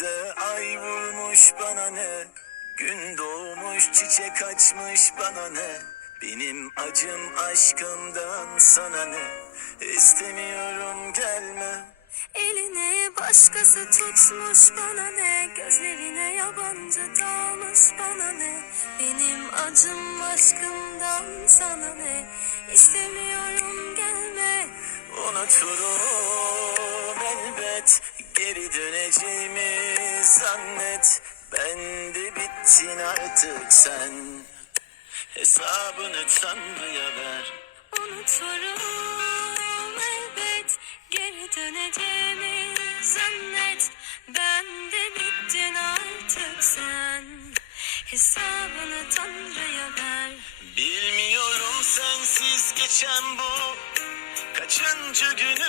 Gökyüzümüze ay vurmuş bana ne? Gün doğmuş çiçek açmış bana ne? Benim acım aşkımdan sana ne? İstemiyorum gelme. Eline başkası tutmuş bana ne? Gözlerine yabancı dalmış bana ne? Benim acım aşkımdan sana ne? İstemiyorum gelme. Unuturum elbet, geri döneceğimi zannet. Ben de bittin artık sen, hesabını Tanrı'ya ver. Unuturum elbet, geri döneceğimi zannet. Ben de bittin artık sen, hesabını Tanrı'ya ver. Bilmiyorum sensiz geçen bu kaçıncı gün